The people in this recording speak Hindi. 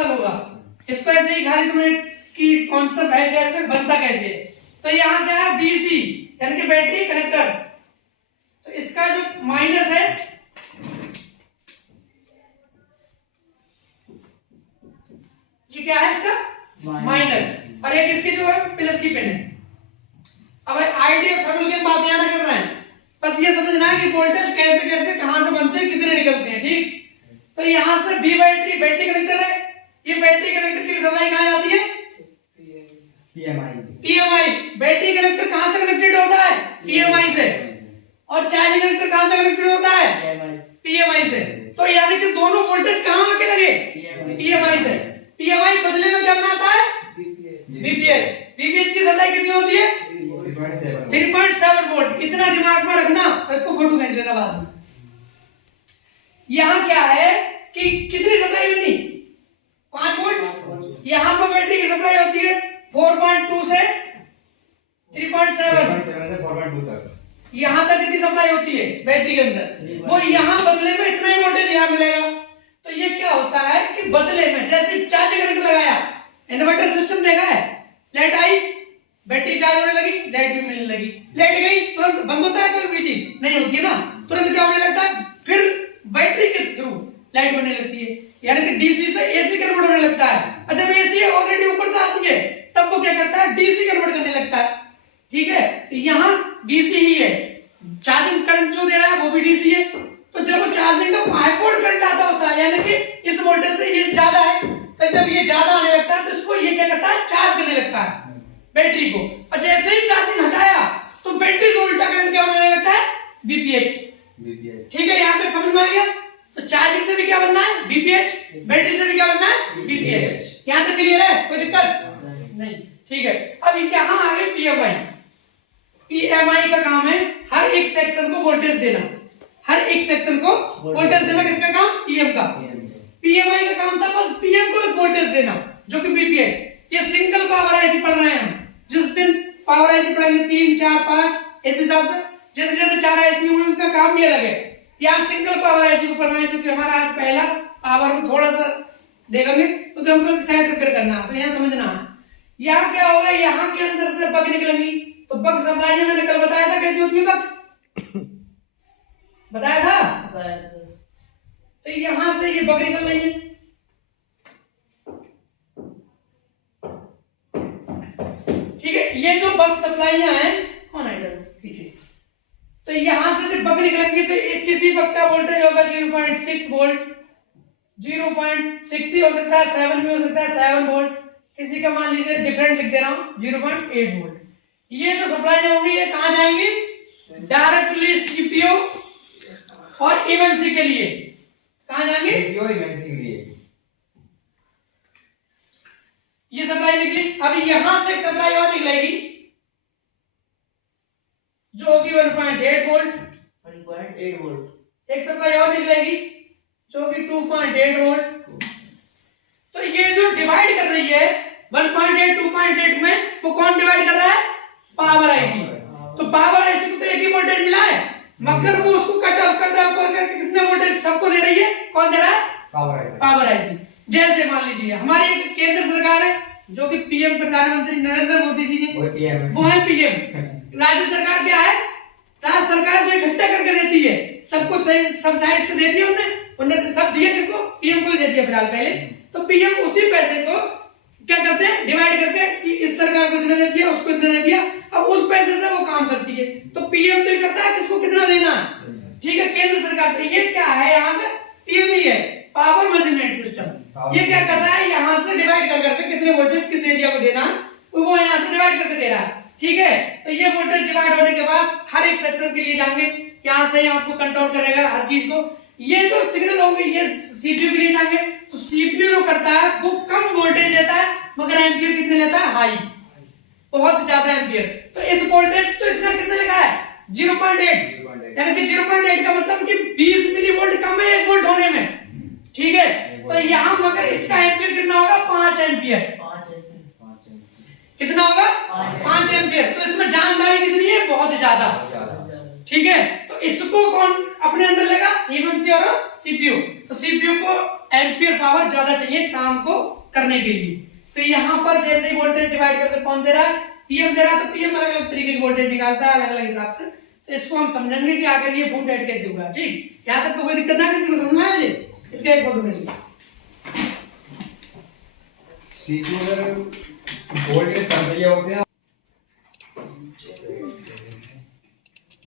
अलग होगा। इसको ऐसे ही खाली तुम्हें कि कॉन्सेप्ट है कैसे बनता कैसे है। तो यहाँ क्या है BC यानी कि बैटरी कनेक्टर। तो इसका जो माइनस है ये क्या है इसका माइनस, और एक इसकी जो है प्लस की पिन है। अब आइडिया थर्मल की बात यहाँ ना करना है, बस ये समझना है कि वोल्टेज कैसे कैसे कहां से बनते हैं कितने निकलते हैं। ठीक, तो यहां से बी बैटरी कनेक्टर है, ये बैटरी कनेक्टर की सप्लाई कहां जाती है PMI। बैटरी कनेक्टर कहां से कनेक्टेड होता है PMI से, और चार्जिंग कनेक्टर कहां से कनेक्टेड होता है PMI से। तो यानी कि दोनों वोल्टेज कहां आके लगे PMI से। PMI बदले में क्या बनाता है VPH। VPH की सप्लाई कितनी होती है 3.7 वोल्ट। इतना दिमाग में रखना, तो इसको फोटो खींच लेना बाद में। यहाँ क्या है कि कितनी सप्लाई बनी 5 वोल्ट। यहाँ पर बैटरी की सप्लाई होती है 4.2 से 3.7 तक। यहाँ तक कितनी सप्लाई होती है बैटरी के अंदर, वो यहाँ बदले में इतना ही वोल्टेज यहाँ मिलेगा। तो ये क्या होता है कि बदले में जैसे चार्जिंग कनेक्ट लगाया, इन्वर्टर सिस्टम देखा है, लाइट आई बैटरी चार्ज होने लगी, लाइट भी मिलने लगी, लाइट गई तुरंत बंद होता है, कोई भी चीज नहीं होती है ना, तुरंत क्या होने लगता है, फिर बैटरी के थ्रू लाइट बनने लगती है, यानी कि डीसी से एसी कन्वर्ट होने लगता है। और जब एसी ऑलरेडी ऊपर से आती है तब वो क्या करता है डीसी कन्वर्ट करने लगता है। ठीक है, यहाँ डीसी ही है, चार्जिंग करंट जो दे रहा है वो भी डीसी है। तो जब वो चार्जिंग का 5 वोल्ट करंट आता होता है, यानी कि इस वोल्टेज से ये ज्यादा है, तो जब ये ज्यादा आने लगता है तो इसको ये क्या करता है चार्ज करने लगता है बैटरी को। और जैसे ही चार्जिंग हटाया तो बैटरी से उल्टा करंट क्या होने लगता है बीपीएच। ठीक है, यहाँ तक समझ में आ गया। तो चार्जिंग से भी क्या बनना है बीपीएच, बैटरी से भी क्या बनना है बीपीएच। यहाँ तक क्लियर है, कोई दिक्कत नहीं। ठीक है, अब यहाँ आ गए पीएमआई। पीएमआई का काम है हर एक सेक्शन को वोल्टेज देना, हर एक सेक्शन को वोल्टेज देना। किसका काम पीएम का। पीएमआई का काम था बस पीएम को एक वोल्टेज देना जो कि बीपीएच। ये सिंगल पावर आईसी पढ़ रहे हैं हम, जिस दिन पावर आईसी पढ़ेंगे 3 4 5 इस हिसाब से, जैसे जैसे 4 आईसी होंगे उनका काम भी अलग है। यहाँ सिंगल पावर आईसी को पढ़ रहे हैं क्योंकि हमारा आज पहला पावर में थोड़ा सा देखेंगे तो हमको साइड रिपेयर करना है, तो यहाँ समझना है। यहाँ क्या होगा, यहाँ के अंदर से बग निकलेंगी, तो बग सप्लाई में मैंने कल बताया था कैसी होती है बग, बताया था। तो यहाँ से ये बग निकल रही है, ठीक है। ये जो बग सप्लाइयां हैं कौन है इधर पीछे, तो यहां से जब बग निकलेंगे तो एक किसी बग का वोल्टेज होगा 0.6 वोल्ट, 0.6 ही हो सकता है, 7 भी हो सकता है, 7 वोल्ट। किसी का मान लीजिए डिफरेंट लिख दे रहा हूं 0.8 वोल्ट। ये जो सप्लाइयां होंगी ये कहां जाएंगी डायरेक्टली सीपीयू और एमएमसी के लिए। कहां जाएंगे सीपीयू और एमएमसी के लिए ये सप्लाई निकली। अब यहां से एक सप्लाई और निकलेगी जो होगी 1.8 वोल्ट, 1.8 वोल्ट। एक सप्लाई और निकलेगी जो होगी 2.8 वोल्ट। तो ये जो डिवाइड कर रही है 1.8 2.8 में, वो कौन डिवाइड कर रहा है पावर आईसी। तो पावर आईसी को तो एक ही वोल्टेज मिला है, मगर वो उसको कट ऑफ करके कितने वोल्टेज सबको दे रही है, कौन दे रहा है पावर आईसी। जैसे मान लीजिए हमारी एक केंद्र सरकार है जो कि पीएम प्रधानमंत्री नरेंद्र मोदी जी ने, वो है पीएम। राज्य सरकार क्या है, राज्य सरकार जो इकट्ठा करके देती है सबको, सही सब साइड से देती है, उन्होंने सब दिया किसको पीएम को ही दे दिया फिलहाल पहले। तो पीएम उसी पैसे को क्या करते हैं डिवाइड करके कि इस सरकार को इतना दे दिया उसको इतना दे दिया, अब उस पैसे से वो काम करती है। तो पीएम तो करता है किसको कितना देना है, ठीक है केंद्र सरकार। तो ये क्या है यहाँ से पीएम ही है, पावर मेजरमेंट सिस्टम। ये क्या कर रहा है यहाँ से डिवाइड कर करके कितने वोल्टेज किस एरिया को देना है वो यहाँ से डिवाइड करके दे रहा है। ठीक है, तो ये वोल्टेज डिवाइड होने के बाद हर एक सेक्शन के लिए जाएंगे, यहाँ से आपको कंट्रोल करेगा हर चीज को। ये जो सिग्नल होंगे ये सीपीयू के लिए जाएंगे, तो सीपीयू जो करता है वो कम वोल्टेज लेता है मगर एम्पियर कितने लेता है हाई, बहुत ज्यादा एम्पियर। तो इस वोल्टेज तो इतना कितना लिखा है 0.8, यानी कि 0.8 का मतलब कि 20 मिली वोल्ट कम है 1 वोल्ट होने में। ठीक है, तो यहाँ मगर इसका एम्पियर कितना होगा 5 एम्पियर। कितना होगा 5 एम्पियर। तो इसमें जानकारी कितनी है बहुत ज्यादा। ठीक है, तो इसको कौन अपने अंदर लेगा एमएमसी और सीपीयू। तो सीपीयू को एम्पियर पावर ज्यादा चाहिए काम को करने के लिए। तो यहाँ पर जैसे ही वोल्टेज डिवाइड करके कौन दे रहा है, पीएम दे रहा है, तो पीएम अलग अलग तरीके की वोल्टेज निकालता है अलग अलग हिसाब से। तो इसको हम समझेंगे कि आखिर ये फुल डेड कैसे होगा। ठीक, यहाँ तक तो कोई दिक्कत ना, किसी को समझ में आया मुझे? इसका एक फोटो भेजिए। सीधी अगर वोल्टेज कम होते हैं